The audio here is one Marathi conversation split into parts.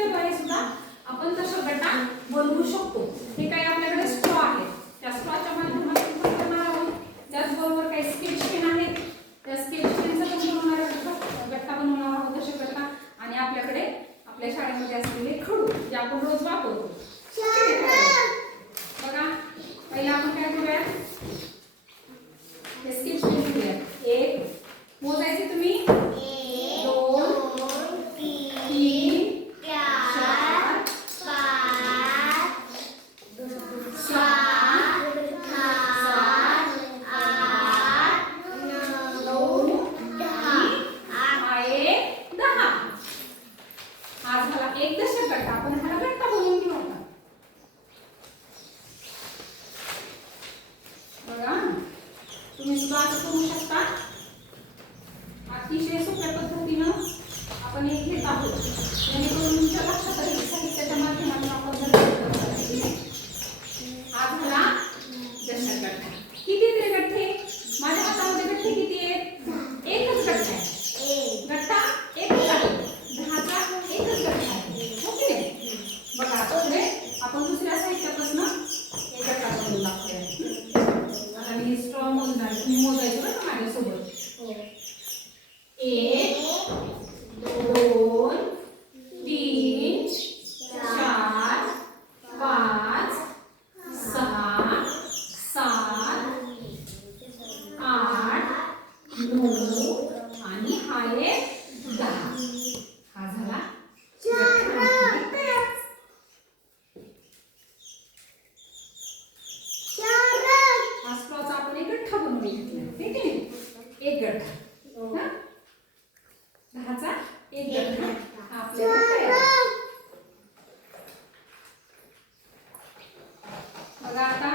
सुट्ट्याद्वारे सुद्धा. आपण तसं गटा बनवू शकतो. हे काही आपल्याकडे स्ट्रॉ आहे. त्या स्ट्रॉच्या माध्यमातून पण करणार आहोत. त्याचबरोबर काही स्केच पेन आहेत. त्या स्केच पेनचा पण बनवणार आहोत. गट्टा बनवणार आहोत तसे गट्टा आणि आपल्याकडे आपल्या शाळेमध्ये असलेले खडू जे आपण रोज वापरतो. बघा पहिला आपण काय करूया हे स्केच पेन घेऊया एक मोजायचे तुम्ही? एक दशक गट्टा आपण ह्याला गट्टा बनवून घेऊ आता. बघा तुम्ही सुद्धा असं करू शकता. अतिशय सोप्या पद्धतीनं आपण हे घेत आहोत. जेणेकरून तुमच्या लक्षात राहील साहित्याच्या माध्यमातून आपण जर करत राहिलो. हा झाला दशक गट्टा किती आहेत रे गठ्ठे माझ्या हातामध्ये गठ्ठे किती आहेत एकच गठ्ठा आहे गट्टा एकच आहे दहाचा एकच गट्टा आहे हो की नाही बघा आता पुढे आपण दुसऱ्या साहित्यापासून एक गट्टा बनवून दाखवूया आता मी स्ट्रॉ मोजणार तुम्ही मोजायचं बरं का माझ्यासोबत एक दोन तीन चार पाच सहा सात आठ नऊ आणि हा एक दहा हा झाला गठ्ठा तयार हा स्ट्रॉचा आपण एक गठ्ठा बनवून घेतला ठीक आहे एक गठ्ठा हा? दहाचा एक गठ्ठा आपल्याला बघा आता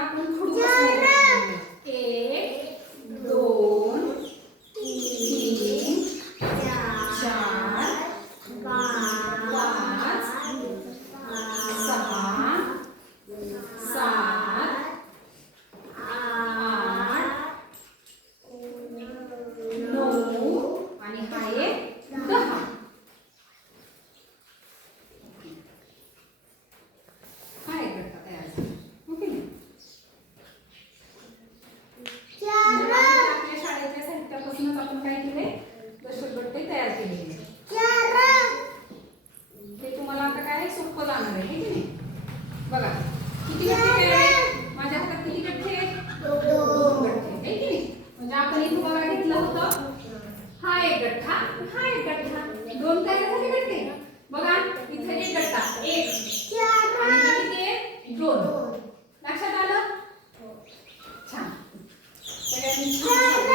लावणार आहे बघा किती गठ्ठे माझ्या हातात किती गठ्ठे दोन गठ्ठे म्हणजे आपण इथे बघा घेतलं होतं. हा एक गठ्ठा हा एक गठ्ठा दोन तयार झाले गठ्ठे बघा इथे एक गठ्ठा एक. दोन.